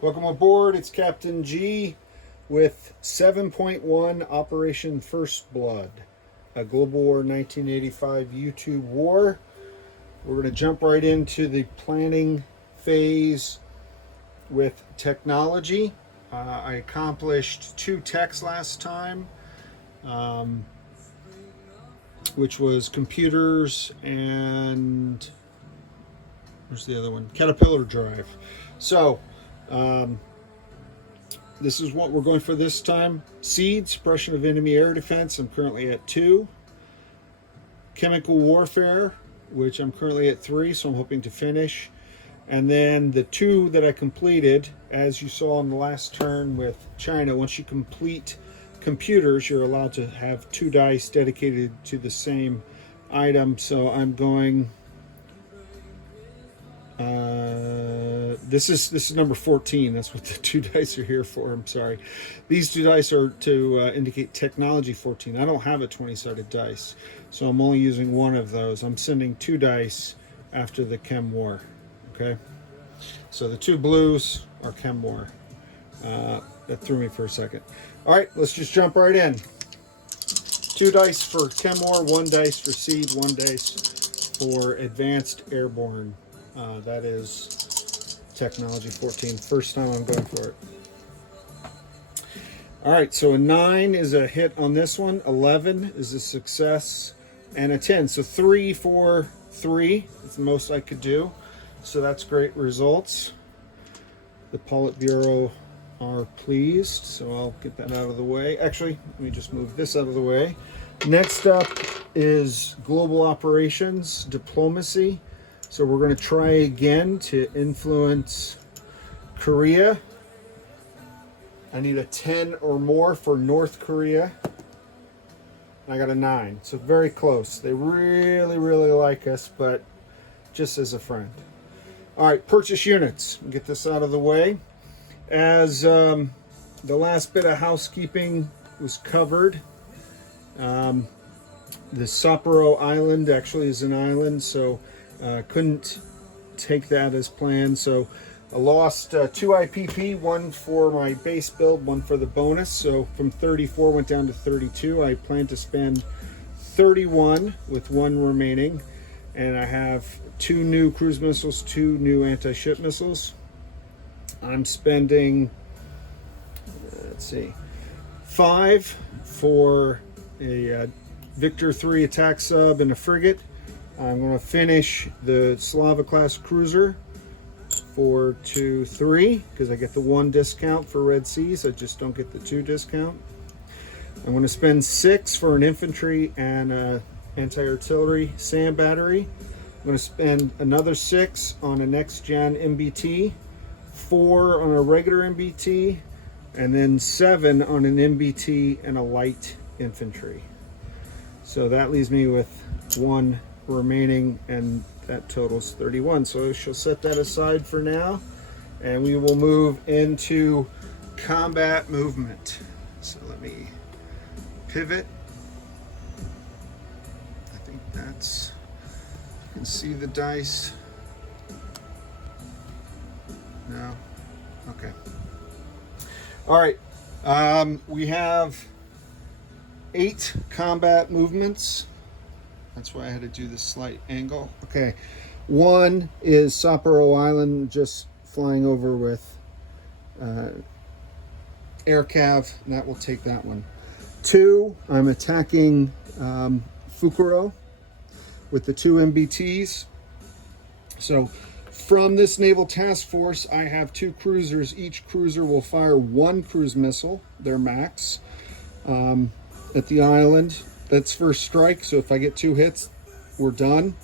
Welcome aboard. It's Captain G with 7.1 Operation First Blood, a Global War 1985 YouTube war. We're going to jump right into the planning phase with technology. I accomplished 2 techs last time, which was computers and where's the other one? Caterpillar drive. So, this is what we're going for this time. Seed, suppression of enemy air defense, I'm currently at 2. Chemical warfare, which I'm currently at 3, so I'm hoping to finish. And then the 2 that I completed, as you saw in the last turn with China, once you complete computers, you're allowed to have 2 dice dedicated to the same item. So I'm going... This is number 14. That's what the 2 dice are here for. I'm sorry. These 2 dice are to indicate technology 14. I don't have a 20-sided dice, so I'm only using 1 of those. I'm sending 2 dice after the Chem War. Okay? So the 2 blues are Chem War. That threw me for a second. All right, let's just jump right in. 2 dice for Chem War, 1 dice for Seed, 1 dice for Advanced Airborne. That is technology 14. First time I'm going for it. All right, so a 9 is a hit on this one. 11 is a success, and a 10. So 3 for 3 is the most I could do. So that's great results. The Politburo are pleased, so I'll get that out of the way. Actually, let me just move this out of the way. Next up is global operations, diplomacy. So we're going to try again to influence Korea. I need a 10 or more for North Korea. I got a 9, so very close. They really, really like us, but just as a friend. All right, purchase units. Get this out of the way. As the last bit of housekeeping was covered, the Sapporo Island actually is an island, so couldn't take that as planned. So I lost 2 IPP, 1 for my base build, 1 for the bonus. So from 34 went down to 32. I plan to spend 31 with 1 remaining. And I have 2 new cruise missiles, 2 new anti-ship missiles. I'm spending, let's see, 5 for a Victor 3 attack sub and a frigate. I'm going to finish the Slava class cruiser for 2-3 because I get the 1 discount for Red Seas. I just don't get the 2 discount. I'm going to spend 6 for an infantry and a anti-artillery SAM battery. I'm going to spend another 6 on a next-gen MBT, 4 on a regular MBT, and then 7 on an MBT and a light infantry. So that leaves me with 1 remaining, and that totals 31. So I shall set that aside for now, and we will move into combat movement. So let me pivot. I think that's, you can see the dice. No? Okay. All right. We have 8 combat movements. That's why I had to do this slight angle. Okay. 1 is Sapporo Island, just flying over with air cav, and that will take that one. 2, I'm attacking Fukuro with the 2 MBTs. So from this naval task force, I have 2 cruisers. Each cruiser will fire 1 cruise missile, their max, at the island. That's first strike, so if I get 2 hits, we're done.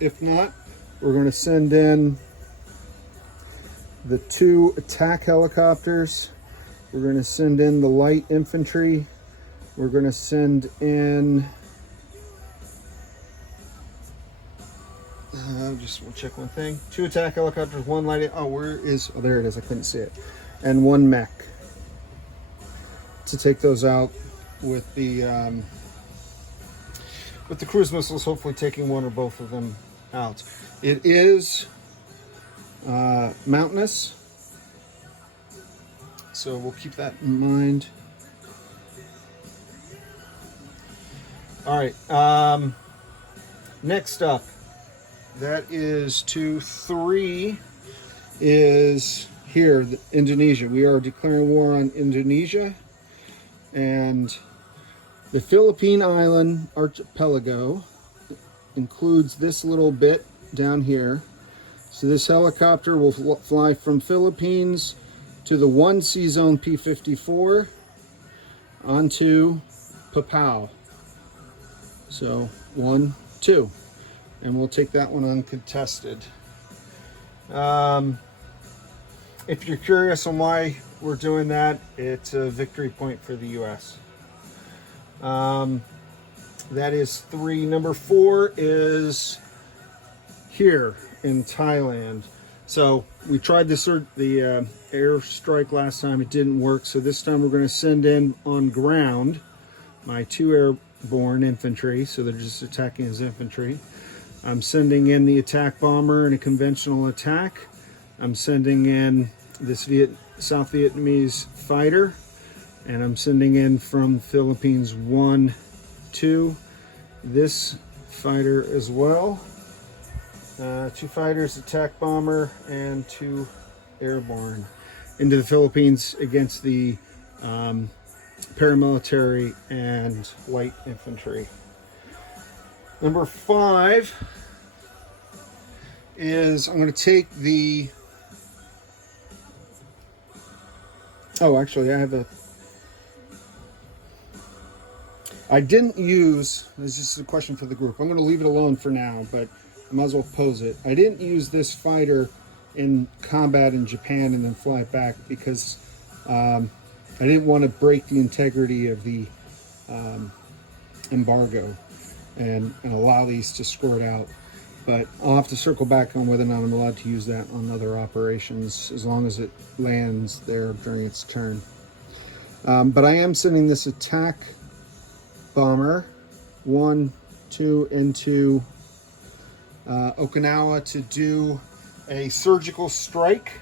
If not, we're going to send in the 2 attack helicopters. We're going to send in the light infantry. We're going to send in... we'll check one thing. 2 attack helicopters, 1 light... Oh, where is... Oh, there it is. I couldn't see it. And 1 mech to take those out with the cruise missiles, hopefully taking 1 or both of them out. It is mountainous, so we'll keep that in mind. All right, next up, that is 2-3 is here, Indonesia. We are declaring war on Indonesia, and the Philippine Island archipelago includes this little bit down here. So this helicopter will fly from Philippines to the 1C Zone P-54 onto Papao. So 1, 2. And we'll take that one uncontested. If you're curious on why we're doing that, it's a victory point for the U.S. That is 3. Number 4 is here in Thailand. So we tried the airstrike last time. It didn't work. So this time we're going to send in on ground my 2 airborne infantry. So they're just attacking as infantry. I'm sending in the attack bomber in a conventional attack. I'm sending in this South Vietnamese fighter. And I'm sending in from Philippines 1, 2, this fighter as well. 2 fighters, attack bomber, and 2 airborne into the Philippines against the paramilitary and light infantry. Number 5 is I'm going to take the... Oh, actually, I didn't use, this is a question for the group. I'm going to leave it alone for now, but I might as well pose it. I didn't use this fighter in combat in Japan and then fly it back because I didn't want to break the integrity of the embargo and allow these to squirt out. But I'll have to circle back on whether or not I'm allowed to use that on other operations as long as it lands there during its turn. But I am sending this attack bomber 1, 2 into Okinawa to do a surgical strike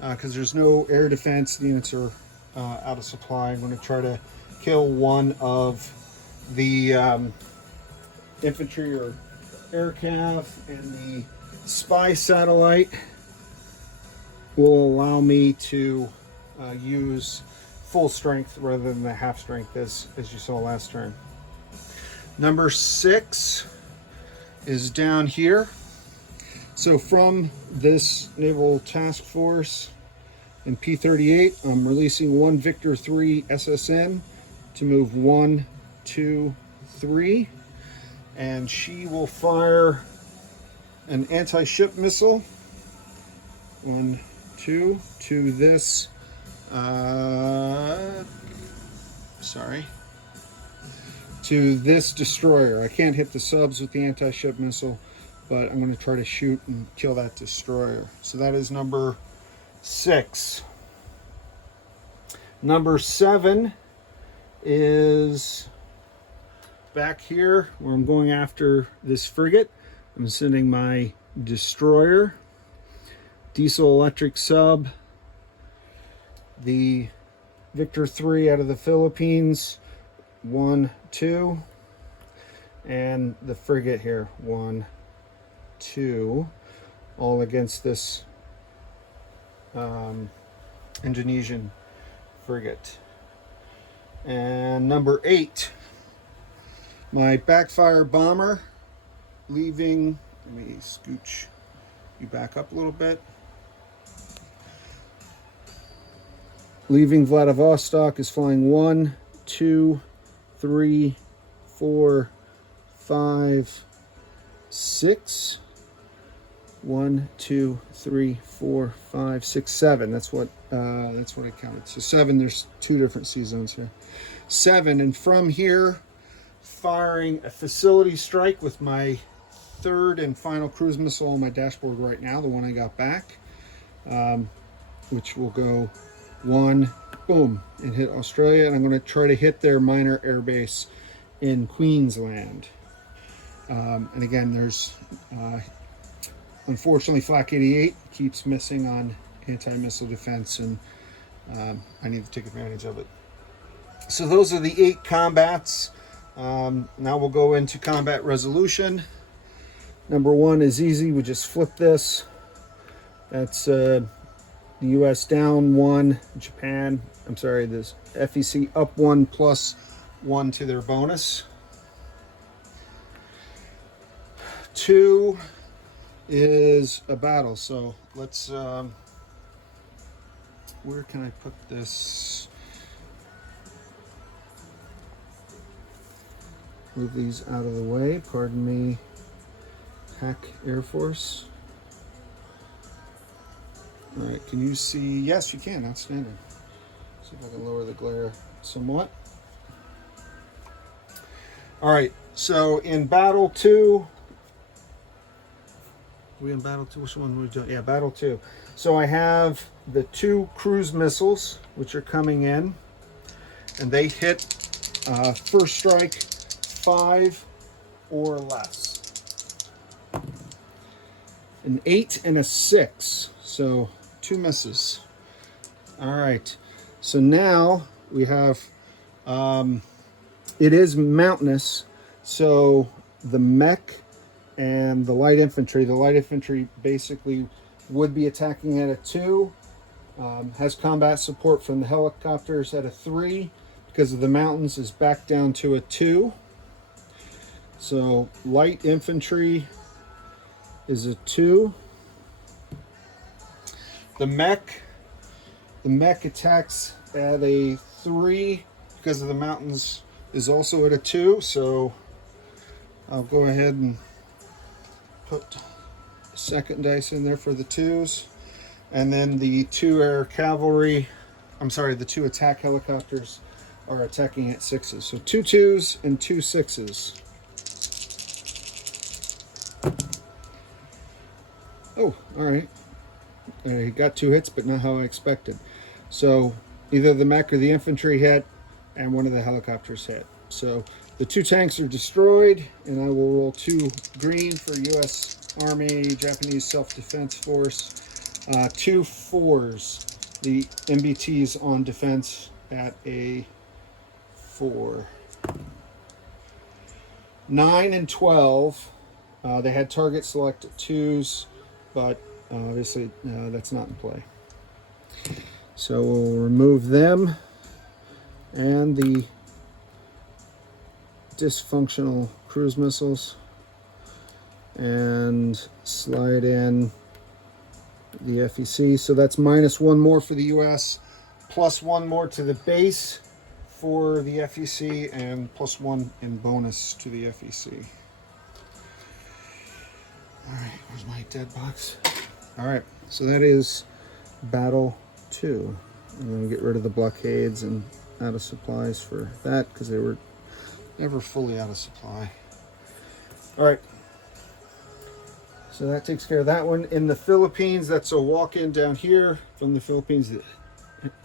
because there's no air defense. The units are out of supply. I'm going to try to kill one of the infantry or air cav, and the spy satellite will allow me to use full strength rather than the half strength as you saw last turn. Number 6 is down here. So from this Naval Task Force in P-38, I'm releasing 1 Victor 3 SSN to move 1, 2, 3, and she will fire an anti-ship missile 1, 2 to this to this destroyer. I can't hit the subs with the anti-ship missile, but I'm going to try to shoot and kill that destroyer. So that is number 6. Number 7 is back here where I'm going after this frigate. I'm sending my destroyer, diesel electric sub, the Victor 3 out of the Philippines, 1, 2, and the frigate here, 1, 2, all against this Indonesian frigate. And number 8, my backfire bomber, leaving, let me scooch you back up a little bit, leaving Vladivostok is flying 1, 2, 3, 4, 5, 6. 1, 2, 3, 4, 5, 6, 7. That's what I counted. So 7. There's 2 different sea zones here. 7, and from here, firing a facility strike with my 3rd and final cruise missile on my dashboard right now, the one I got back, which will go 1, boom, and hit Australia. And I'm going to try to hit their minor airbase in Queensland. And again, there's unfortunately Flak 88 keeps missing on anti-missile defense, and I need to take advantage of it. So those are the 8 combats. Now we'll go into combat resolution. Number 1 is easy. We just flip this. That's the US down 1, Japan, I'm sorry, this FEC up 1 plus 1 to their bonus. 2 is a battle. So let's, where can I put this? Move these out of the way. Pardon me, Hack Air Force. All right, can you see? Yes, you can. Outstanding. See if I can lower the glare somewhat. All right, so in Battle 2, are we in Battle 2? Which one were we doing? Yeah, Battle 2. So I have the 2 cruise missiles, which are coming in, and they hit first strike 5 or less. An 8 and a 6, so 2 misses. All right, so now we have, it is mountainous, so the mech and the light infantry basically would be attacking at a 2, has combat support from the helicopters at a 3, because of the mountains is back down to a 2. So light infantry is a 2. The mech attacks at a 3 because of the mountains is also at a 2. So I'll go ahead and put a second dice in there for the 2s. And then the 2 air cavalry, I'm sorry, the 2 attack helicopters are attacking at 6s. So 2 2s and 2 6s. Oh, all right. I got 2 hits, but not how I expected. So either the mech or the infantry hit, and one of the helicopters hit. So the 2 tanks are destroyed, and I will roll 2 green for U.S. Army, Japanese Self-Defense Force. 2 4s. The MBT's on defense at a 4. 9 and 12. They had target select 2s, but obviously that's not in play. So we'll remove them and the dysfunctional cruise missiles and slide in the FEC. So that's -1 more for the US, +1 more to the base for the FEC, and +1 in bonus to the FEC. All right, where's my dead box? All right, so that is Battle 2. I'm going to get rid of the blockades and out of supplies for that, because they were never fully out of supply. All right, so that takes care of that one. In the Philippines, that's a walk-in down here from the Philippines, the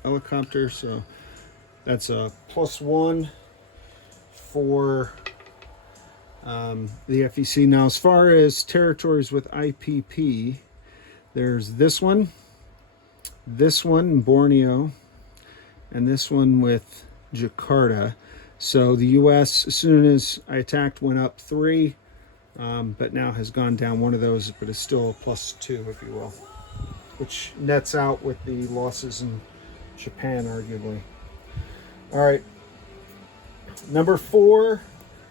helicopter. So that's a +1 for the FEC. Now, as far as territories with IPP, there's this one in Borneo, and this one with Jakarta. So the US, as soon as I attacked, went up 3, but now has gone down 1 of those, but is still a +2, if you will, which nets out with the losses in Japan, arguably. All right, number 4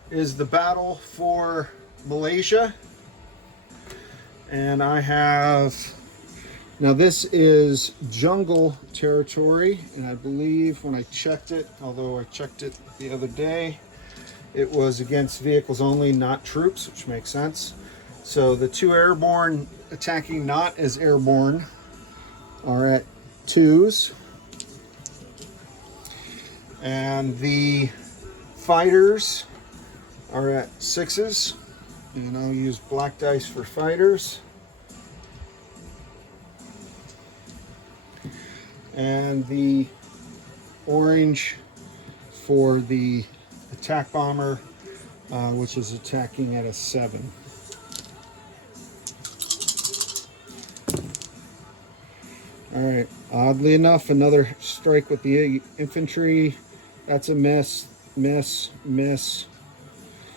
is the battle for Malaysia, and I have, now this is jungle territory, and I believe when I checked it, although I checked it the other day, it was against vehicles only, not troops, which makes sense. So the 2 airborne attacking not as airborne are at 2s, and the fighters are at 6s, and I'll use black dice for fighters. And the orange for the attack bomber, which is attacking at a 7. All right, oddly enough, another strike with the infantry. That's a miss, miss, miss.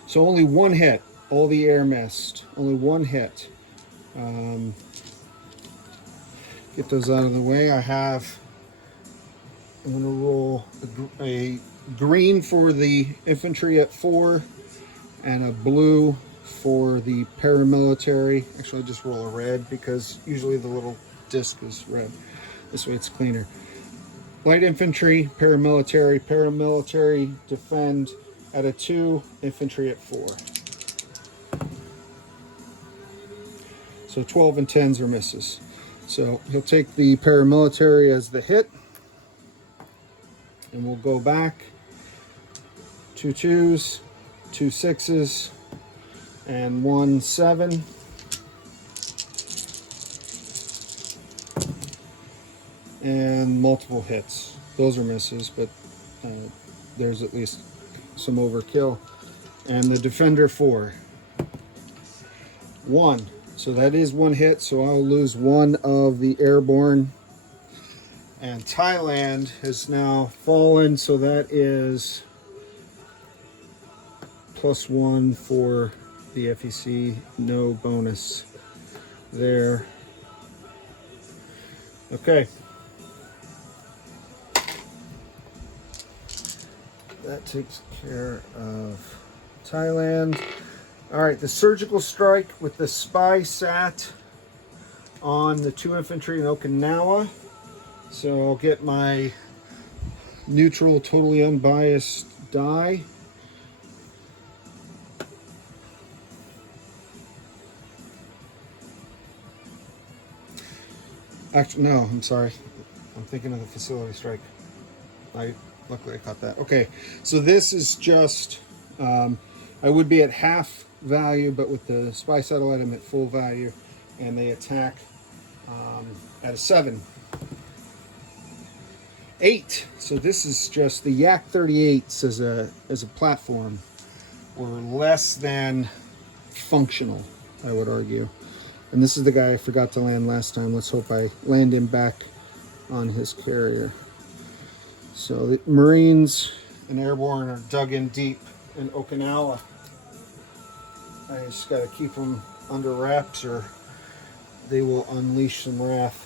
So only one hit. All the air missed. Only one hit. Get those out of the way. I'm going to roll a green for the infantry at 4 and a blue for the paramilitary. Actually, I'll just roll a red because usually the little disc is red. This way it's cleaner. Light infantry, paramilitary. Paramilitary defend at a 2, infantry at 4. So 12 and 10s are misses. So he'll take the paramilitary as the hit. And we'll go back. 2 2s, 2 6s, and 1 7. And multiple hits. Those are misses, but there's at least some overkill. And the defender 4. 1. So that is 1 hit, so I'll lose 1 of the airborne. And Thailand has now fallen, so that is +1 for the FEC. No bonus there. Okay. That takes care of Thailand. All right, the surgical strike with the spy sat on the 2 infantry in Okinawa. So I'll get my neutral, totally unbiased die. Actually, no, I'm sorry. I'm thinking of the facility strike. Luckily I caught that. Okay, so this is just, I would be at half value, but with the spy satellite I'm at full value, and they attack at a 7. 8. So this is just the Yak 38s as a platform, or less than functional, I would argue. And this is the guy I forgot to land last time. Let's hope I land him back on his carrier. So the Marines and Airborne are dug in deep in Okinawa. I just got to keep them under wraps or they will unleash some wrath.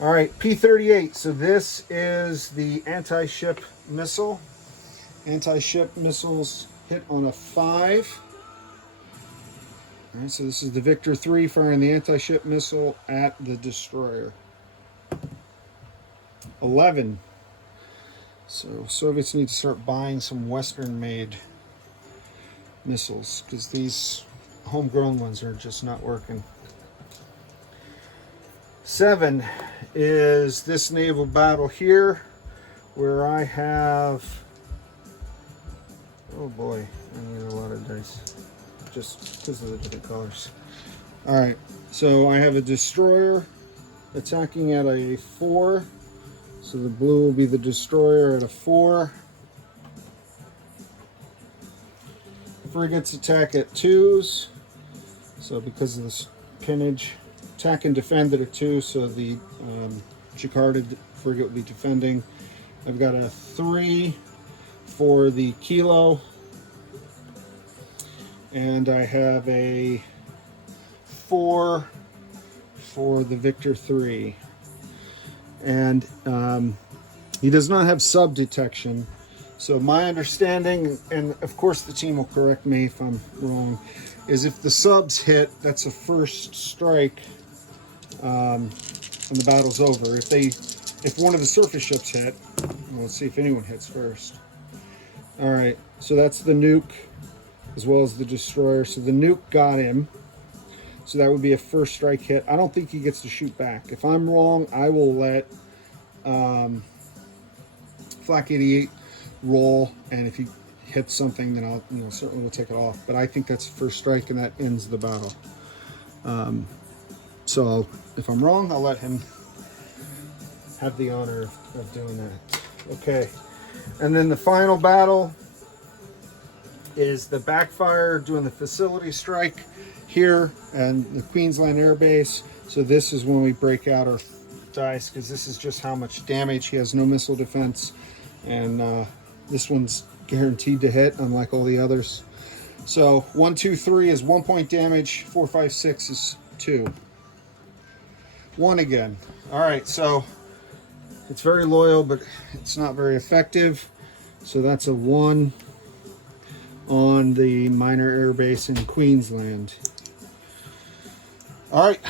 All right, P-38. So this is the anti-ship missile. Anti-ship missiles hit on a 5. All right, so this is the Victor 3 firing the anti-ship missile at the destroyer. 11. So Soviets need to start buying some Western-made missiles because these homegrown ones are just not working. 7 is this naval battle here where I have, oh boy, I need a lot of dice just because of the different colors. All right, so I have a destroyer attacking at a 4. So the blue will be the destroyer at a 4. Frigates attack at 2s. So because of this pinnage, attack and defend at a 2. So the Jakarta frigate will be defending. I've got a 3 for the Kilo. And I have a 4 for the Victor 3. And he does not have sub detection. So my understanding, and of course the team will correct me if I'm wrong, is if the subs hit, that's a first strike and the battle's over. If one of the surface ships hit, well, let's see if anyone hits first. All right, so that's the nuke as well as the destroyer. So the nuke got him. So that would be a first strike hit. I don't think he gets to shoot back. If I'm wrong, I will let Flak 88 roll, and if he hits something, then I'll certainly will take it off. But I think that's the first strike, and that ends the battle. So if I'm wrong, I'll let him have the honor of doing that. Okay, and then the final battle is the backfire doing the facility strike here and the Queensland Air Base. So this is when we break out our dice, because this is just how much damage. He has no missile defense, and this one's guaranteed to hit, unlike all the others. So 1, 2, 3 is 1 point damage. 4, 5, 6 is 2. 1 again. All right, so it's very loyal, but it's not very effective. So that's a 1 on the minor air base in Queensland. All right,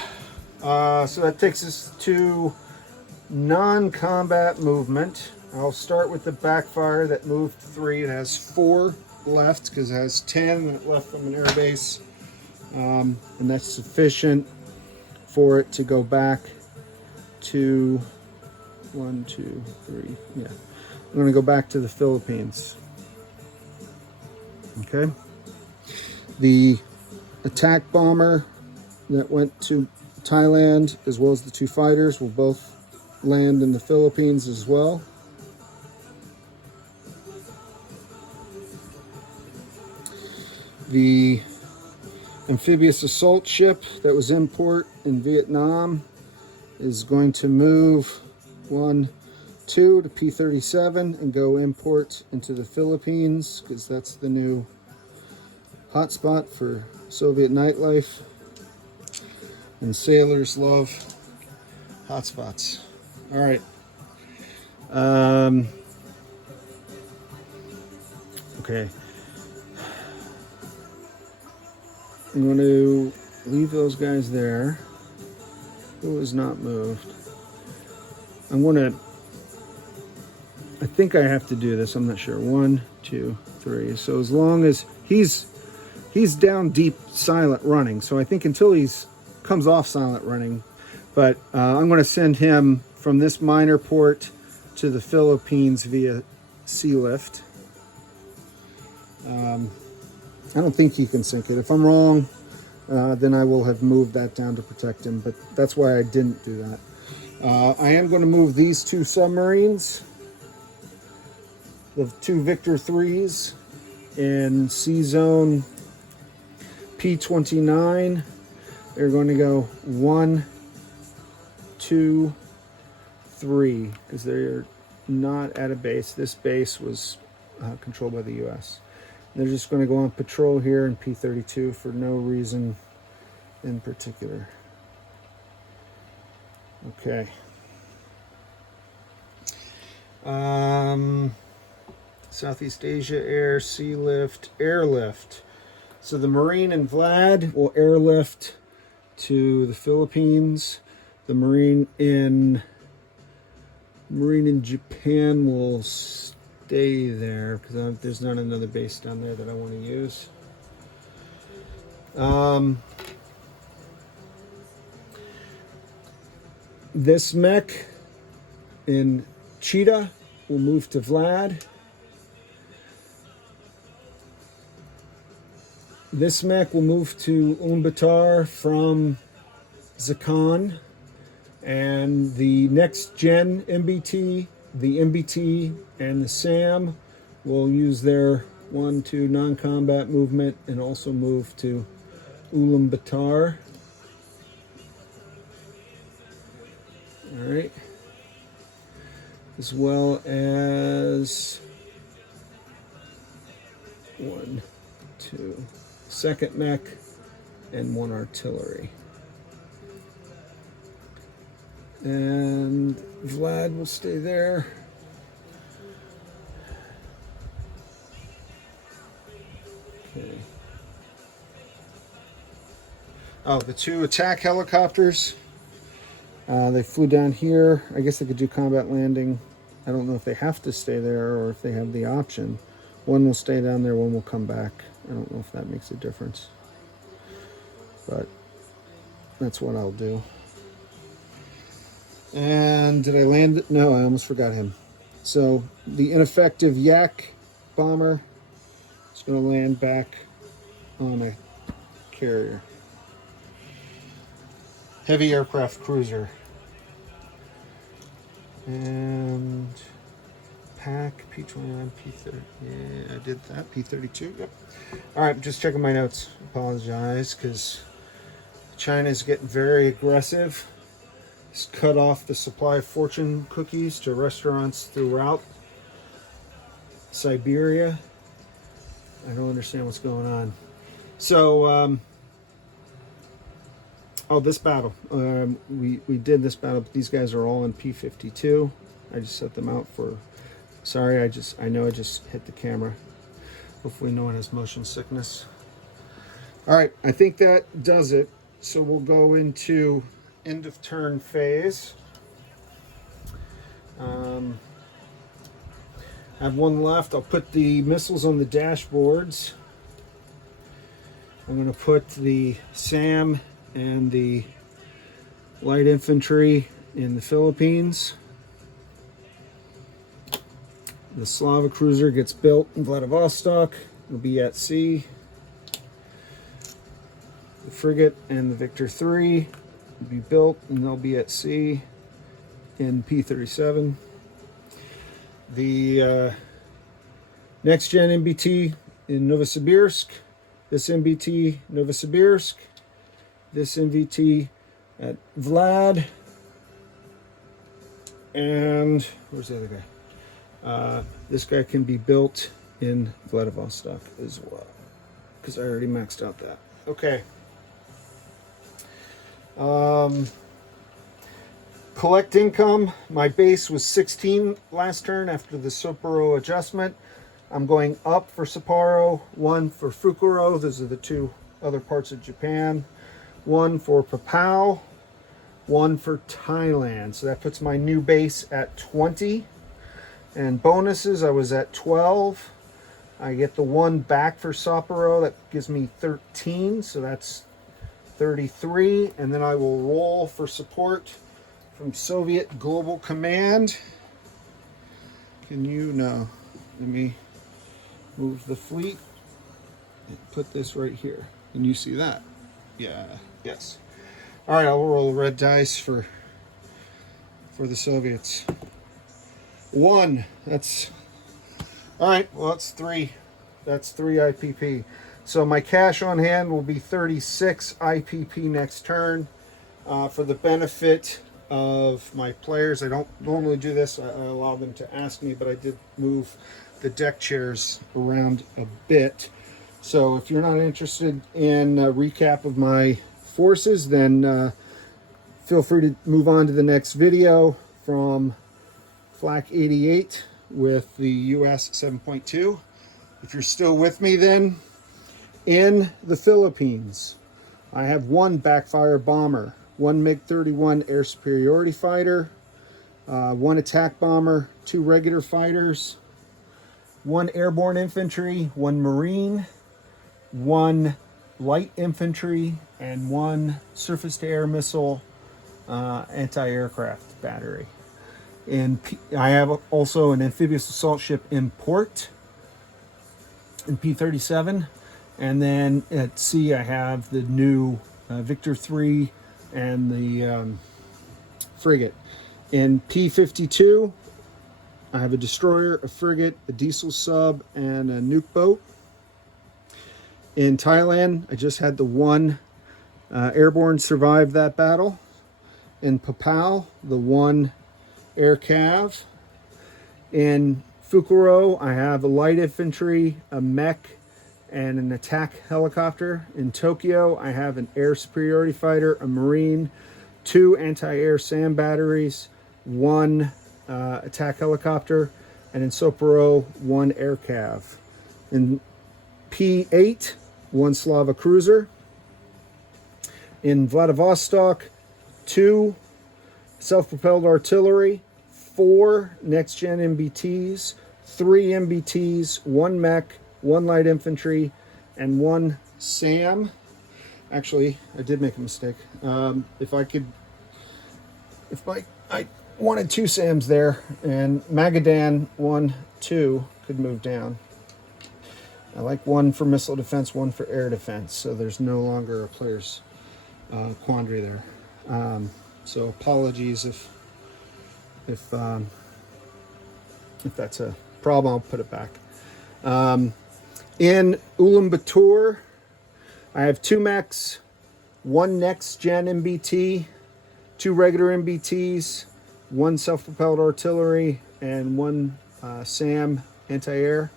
so that takes us to non-combat movement. I'll start with the backfire that moved 3. It has 4 left because it has 10 that left from an air base, and that's sufficient for it to go back to 1, 2, 3. Yeah, I'm going to go back to the Philippines. Okay, the attack bomber that went to Thailand, as well as the 2 fighters, will both land in the Philippines as well. The amphibious assault ship that was in port in Vietnam is going to move 1, 2 to P-37 and go import into the Philippines, because that's the new hotspot for Soviet nightlife, and sailors love hotspots. All right. Okay. I'm going to leave those guys there. Who is not moved? I think I have to do this. I'm not sure. 1, 2, 3. So as long as he's down deep silent running. So I think until he's comes off silent running, but I'm going to send him from this minor port to the Philippines via sea lift. I don't think he can sink it. If I'm wrong, then I will have moved that down to protect him, but that's why I didn't do that. I am going to move these 2 submarines, the 2 Victor 3s in sea zone P-29. They're going to go 1, 2, 3, because they're not at a base. This base was controlled by the U.S. They're just going to go on patrol here in P-32 for no reason in particular. Okay. Southeast Asia air, sea lift, airlift. So the Marine and Vlad will airlift to the Philippines. The Marine in Japan will stay there because there's not another base down there that I want to use. This mech in Cheetah will move to Vlad. This mech will move to Ulaanbaatar from Zakhan. And the next gen MBT, the MBT and the SAM will use their 1, 2 non-combat movement and also move to Ulaanbaatar. All right. As well as 1, 2, second mech and 1 artillery. And Vlad will stay there. Okay. Oh, the 2 attack helicopters. They flew down here. I guess they could do combat landing. I don't know if they have to stay there or if they have the option. 1 will stay down there, 1 will come back. I don't know if that makes a difference. But that's what I'll do. And did I land it? No, I almost forgot him. So the ineffective Yak bomber is going to land back on a carrier. Heavy aircraft cruiser. And pack P-29, P-30. Yeah, I did that. P-32. Yep. All right, just checking my notes. Apologize because China's getting very aggressive. It's cut off the supply of fortune cookies to restaurants throughout Siberia. I don't understand what's going on. So, oh, this battle. We did this battle, but these guys are all in P52. I just set them out for... Sorry, I know I just hit the camera. Hopefully no one has motion sickness. All right, I think that does it. So we'll go into end of turn phase. I have one left. I'll put the missiles on the dashboards. I'm going to put the SAM and the light infantry in the Philippines. The Slava cruiser gets built in Vladivostok. It'll be at sea. The frigate and the Victor 3 will be built and they'll be at sea in P-37. The next gen MBT in Novosibirsk. This MBT Novosibirsk. This MBT at Vlad. And where's the other guy? This guy can be built in Vladivostok as well, because I already maxed out that. Okay. Collect income. My base was 16 last turn after the Sapporo adjustment. I'm going up for Sapporo, 1 for Fukuro. Those are the 2 other parts of Japan. 1 for Papua, 1 for Thailand. So that puts my new base at 20. And bonuses, I was at 12. I get the 1 back for Sapporo. That gives me 13. So that's 33. And then I will roll for support from Soviet Global Command. Can you... No. Let me move the fleet and put this right here. Can you see that? Yeah. Yes. All right, I'll roll red dice for the Soviets. 1. That's all right. Well, that's 3. That's 3 IPP. So my cash on hand will be 36 IPP next turn. For the benefit of my players, I don't normally do this. I allow them to ask me, but I did move the deck chairs around a bit. So if you're not interested in a recap of my forces, then feel free to move on to the next video from Flak 88 with the US 7.2. If you're still with me, then in the Philippines, I have 1 backfire bomber, 1 MiG-31 air superiority fighter, 1 attack bomber, 2 regular fighters, 1 airborne infantry, 1 marine, 1 light infantry, and 1 surface-to-air missile anti-aircraft battery. And I have also an amphibious assault ship in port in P-37. And then at sea, I have the new Victor 3 and the frigate. In P-52, I have a destroyer, a frigate, a diesel sub, and a nuke boat. In Thailand, I just had the 1 airborne survive that battle. In Papua, the 1 air cav. In Fukuro, I have a light infantry, a mech, and an attack helicopter. In Tokyo, I have an air superiority fighter, a marine, 2 anti-air SAM batteries, 1 attack helicopter, and in Sapporo, 1 air cav. In P8, 1 Slava cruiser. In Vladivostok, 2 self-propelled artillery, 4 next-gen MBTs, 3 MBTs, 1 mech, 1 light infantry, and 1 SAM. Actually, I did make a mistake. If I wanted 2 SAMs there, and Magadan 1, 2 could move down. I like 1 for missile defense, 1 for air defense, so there's no longer a player's quandary there. So apologies if that's a problem. I'll put it back. In Ulaanbaatar, I have 2 mechs, 1 next gen MBT, 2 regular MBTs, 1 self-propelled artillery, and 1 SAM anti-air.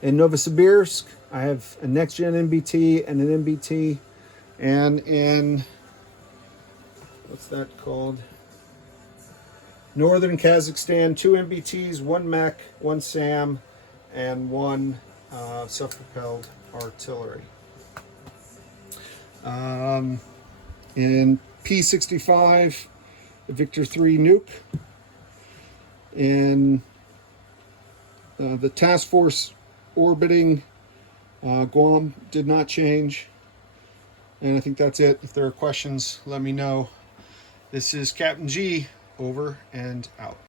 In Novosibirsk, I have a next gen MBT and an MBT. And in, what's that called? Northern Kazakhstan, 2 MBTs, 1 mech, 1 SAM, and 1 self-propelled artillery. In P-65, the Victor 3 nuke. In the task force orbiting Guam did not change. And I think that's it. If there are questions, let me know. This is Captain G, over and out.